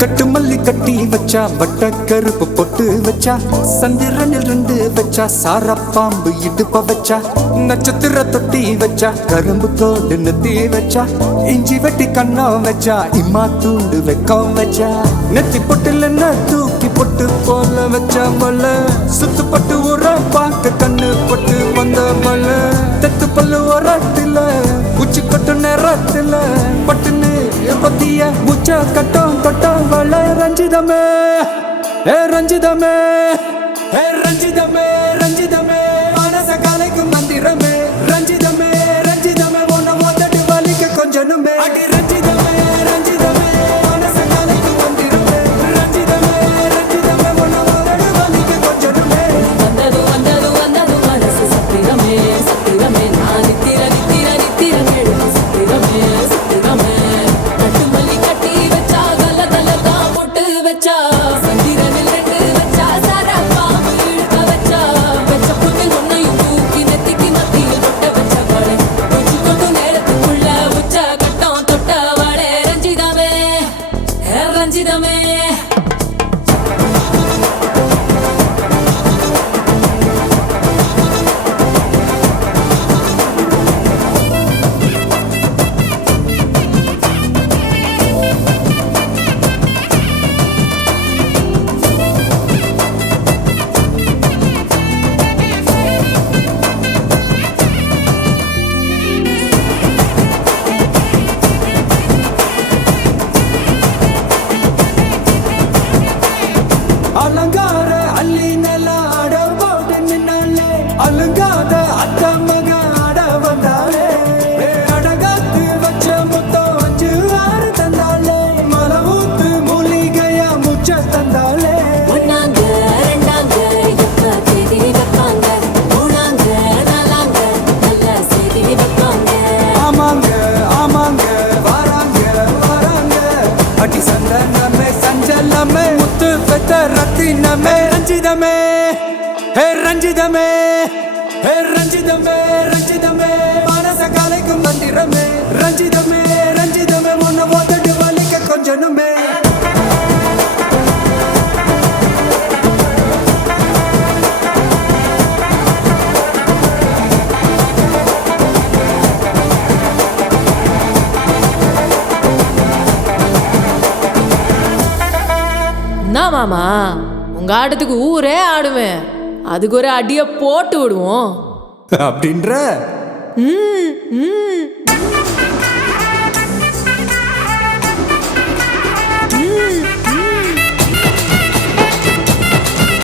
கட்டு மல்லி கட்டி வச்சா வட்ட கருப்பு பொட்டு வச்சா சந்திரனில் 2 வச்சா சார பாம்பு இடுப்ப வச்சா நட்சத்திர தொட்டி வச்சா கரும்பு தோடு நெத்தி வச்சா இஞ்சி வெட்டி கண்ணம் வச்சா இம்மா தூண்டு வெக்கம் வச்சா நெத்தி பொட்டுல தூக்கி பொட்டு போல வச்சா மல சுத்து பட்டு உர பார்க்க கண்ணு பொட்டு வந்த மல தெத்து பல்லு உரத்துல உச்சி கொட்டு நேரத்துல பட்டுன்னு பத்திய முச்ச கட்டம் கட்டம் வள ரஞ்சிதமே ஏ ரஞ்சிதமே ஏ ரஞ்சிதமே ரஞ்சிதமே மனச கலைக்கும் மந்திரமே ரஞ்சிதமே ரஞ்சிதமே உன்னை ஓதட்டு வலிக்க கொஞ்சனுமே அடி ரஞ்சிதமே ரஞ்சிதமே மனச கலைக்கும் மந்திரமே ரஞ்சிதமே ரஞ்சிதமே உன்னை ஓதட்டு வலிக்க கொஞ்சனுமே வந்தது வந்தது வந்தது மனசு சத்திரமே சத்திரமே நான் நித்திர நித்திர நித்திர கேடு சத்திரமே சத்திரமே கட்டு மல்லி கட்டி வச்சா கல கல தான் பொட்டு வச்சா சந்திரனில் 2 வச்சா சாரா பாம்பு இழுக்க வச்சா வச்ச பொட்டு ஒன்னையும் தூக்கி நெத்திக்கு மத்தியில் தொட்ட வச்ச வாழை உச்சி கொண்டு நேரத்துக்குள்ள உச்ச கட்டம் தொட்ட வாழை ரஞ்சிதமே ரஞ்சிதமே அலங்கார அள்ளி நல்ல ஆட போட்டு நின்னாலே அலங்காத அத்த மக ஆட வந்தாலே அடகாத்து வச்ச முத்தம் 5 6 தந்தாலே மலை ஊத்து மூலிகையா முச்ச தந்தாலே ஒன்னாங்க ரெண்டாங்க எப்ப தேதி வைப்பாங்க மூணாங்க நாலாங்க நல்ல செய்தி வைப்பாங்க ஆமாங்க ஆமாங்க வராங்க வராங்க அடி சந்தனமே சஞ்சலமே முத்து பெத்த ரத்தினமே ரஞ்சிதமே ஹே ரஞ்சிதமே ஹே ரஞ்சிதமே ரஞ்சிதமே மனச கலைக்கும் மந்திரமே ரஞ்சிதமே ரஞ்சிதமே உன்னை ஓதட்டு வலிக்க கொஞ்சனுமே என்ன மாமா உங்க ஆட்டத்துக்கு ஊரே ஆடுவேன் அதுக்கு ஒரு அடிய போட்டு விடுவோம் அப்படின்ற ம் ம்